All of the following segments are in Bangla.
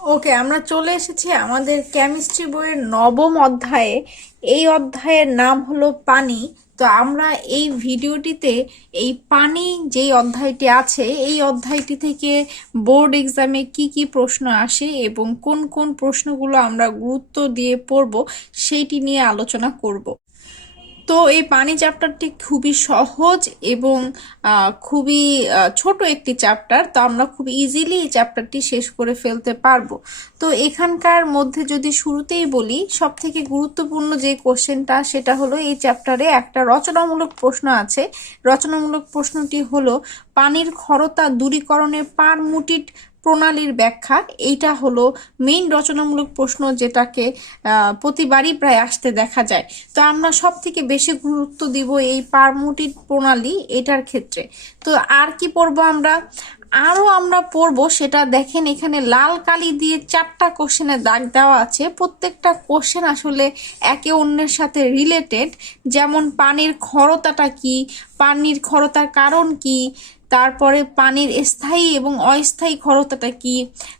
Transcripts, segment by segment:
ওকে আমরা চলে এসেছি আমাদের কেমিস্ট্রি বইয়ের নবম অধ্যায়ে। এই অধ্যায়ের নাম হলো পানি। তো আমরা এই ভিডিওটিতে এই পানি যেই অধ্যায়টি আছে, এই অধ্যায়টি থেকে বোর্ড এক্সামে কি কি প্রশ্ন আসে এবং কোন কোন প্রশ্নগুলো আমরা গুরুত্ব দিয়ে পড়ব, সেইটি নিয়ে আলোচনা করব। তো এই পানি চ্যাপ্টারটি খুবই সহজ এবং খুবই ছোট একটি চ্যাপ্টার তো আমরা খুব ইজিলি এই চ্যাপ্টারটি শেষ করে ফেলতে পারব। তো এখানকার মধ্যে যদি শুরুতেই বলি সব থেকে গুরুত্বপূর্ণ যে কোশ্চেনটা, সেটা হলো এই চ্যাপ্টারে একটা রচনামূলক প্রশ্ন আছে। রচনামূলক প্রশ্নটি হলো, পানির ক্ষরতা দূরীকরণের পারমুটিট প্রণালীর ব্যাখ্যা, এইটা হলো মেইন রচনামূলক প্রশ্ন যেটাকে প্রতিবারই প্রায় আসতে দেখা যায়। তো আমরা সব থেকে বেশি গুরুত্ব দিব এই পারমুটিট প্রণালী এটার ক্ষেত্রে। তো আর কি পড়ব আমরা? আরও আমরা পড়ব, সেটা দেখেন এখানে লাল কালি দিয়ে চারটা কোশ্চেনে দাগ দেওয়া আছে। প্রত্যেকটা কোশ্চেন আসলে একে অন্যের সাথে রিলেটেড যেমন পানির ক্ষরতাটা কি? পানির ক্ষরতার কারণ কি? তারপরে পানির স্থায়ী এবং অস্থায়ী ক্ষরতাটা কি?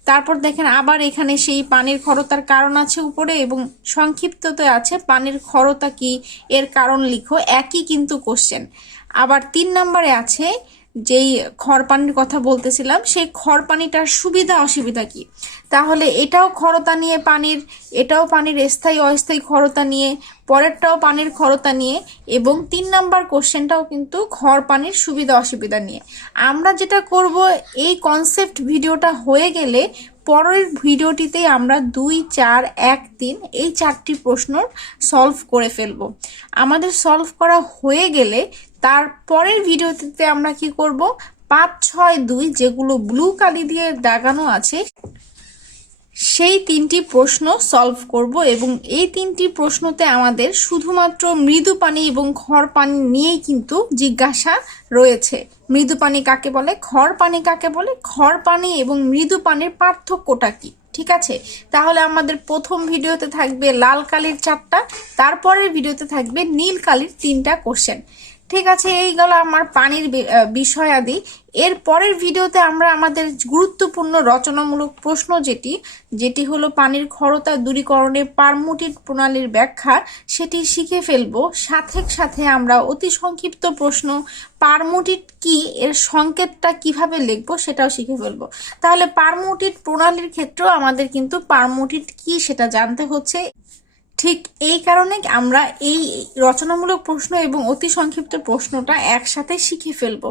তারপর দেখেন আবার এখানে সেই পানির ক্ষরতার কারণ আছে উপরে এবং সংক্ষিপ্ততে আছে পানির ক্ষরতা কি? এর কারণ লিখো, একই কিন্তু কোশ্চেন আবার তিন নম্বরে আছে যেই খড় পানির কথা বলতেছিলাম, সেই খড় পানিটার সুবিধা অসুবিধা কি? তাহলে এটাও খরতা নিয়ে পানির, এটাও পানির স্থায়ী, অস্থায়ী খরতা নিয়ে পরেরটাও পানির খরতা নিয়ে এবং তিন নাম্বার কোশ্চেনটাও কিন্তু ঘর পানির সুবিধা অসুবিধা নিয়ে। আমরা যেটা করব, এই কনসেপ্ট ভিডিওটা হয়ে গেলে পরের ভিডিওটিতে আমরা দুই, চার, এক, তিন এই চারটি প্রশ্ন সলভ করে ফেলব। আমাদের সলভ করা হয়ে গেলে তার পরের ভিডিওটিতে আমরা কি করব? পাঁচ, ছয়, দুই যেগুলো ব্লু কালি দিয়ে দাগানো আছে সেই তিনটি প্রশ্ন সলভ করব এবং এই তিনটি প্রশ্নতে আমাদের শুধুমাত্র মৃদু পানি এবং খড় পানি নিয়েই কিন্তু জিজ্ঞাসা রয়েছে। মৃদু পানি কাকে বলে? খড় পানি কাকে বলে? খড় পানি এবং মৃদু পানির পার্থক্যটা কি? ঠিক আছে? তাহলে আমাদের প্রথম ভিডিওতে থাকবে লাল কালির চারটা, তারপরের ভিডিওতে থাকবে নীল কালির তিনটা কোশ্চেন ঠিক আছে এই গেল আমার পানির বি- আহ, বিষয়াদি। এর পরের ভিডিওতে আমরা আমাদের গুরুত্বপূর্ণ রচনামূলক প্রশ্ন যেটি যেটি হলো পানির ক্ষরতা দূরীকরণের পারমুটিট প্রণালীর ব্যাখ্যা সেটি শিখে ফেলব। সাথে সাথে আমরা অতি সংক্ষিপ্ত প্রশ্ন পারমুটিট কি এর সংকেতটা কীভাবে লিখব সেটাও শিখে ফেলব। তাহলে পারমুটিট প্রণালীর ক্ষেত্রেও আমাদের কিন্তু পারমুটিট কি সেটা জানতে হচ্ছে। ঠিক এই কারণে আমরা এই রচনামূলক প্রশ্ন এবং অতি সংক্ষিপ্ত প্রশ্নটা একসাথে শিখে ফেলব।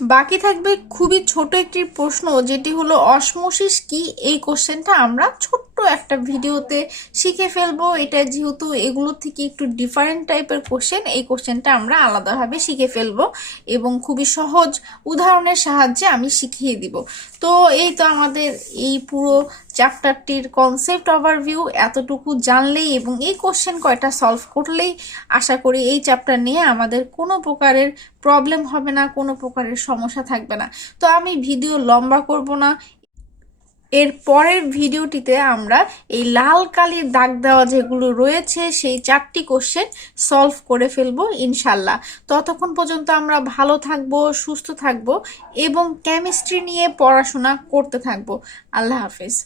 বাকি থাকবে খুবই ছোট একটি প্রশ্ন, যেটি হলো, অসমোসিস কি? এই কোশ্চেনটা আমরা ছোট্ট একটা ভিডিওতে শিখে ফেলব। এটা যেহেতু এগুলো থেকে একটু ডিফারেন্ট টাইপের কোশ্চেন এই কোশ্চেনটা আমরা আলাদাভাবে শিখে ফেলব এবং খুবই সহজ উদাহরণের সাহায্যে আমি শিখিয়ে দিব। তো এই তো আমাদের এই পুরো চ্যাপ্টারটির কনসেপ্ট ওভারভিউ এতটুকু জানলেই এবং এই কোশ্চেন কয়টা সলভ করলেই আশা করি এই চ্যাপ্টার নিয়ে আমাদের কোনো প্রকারের প্রবলেম হবে না, কোনো প্রকারের সমস্যা থাকবে না। তো আমি ভিডিও লম্বা করব না এর পরের ভিডিওটিতে আমরা এই লাল কালির দাগ দেওয়া যেগুলো রয়েছে, সেই চারটি কোশ্চেন সলভ করে ফেলব ইনশাল্লাহ। ততক্ষণ পর্যন্ত আমরা ভালো থাকব, সুস্থ থাকব এবং কেমিস্ট্রি নিয়ে পড়াশোনা করতে থাকব। আল্লাহ হাফেজ।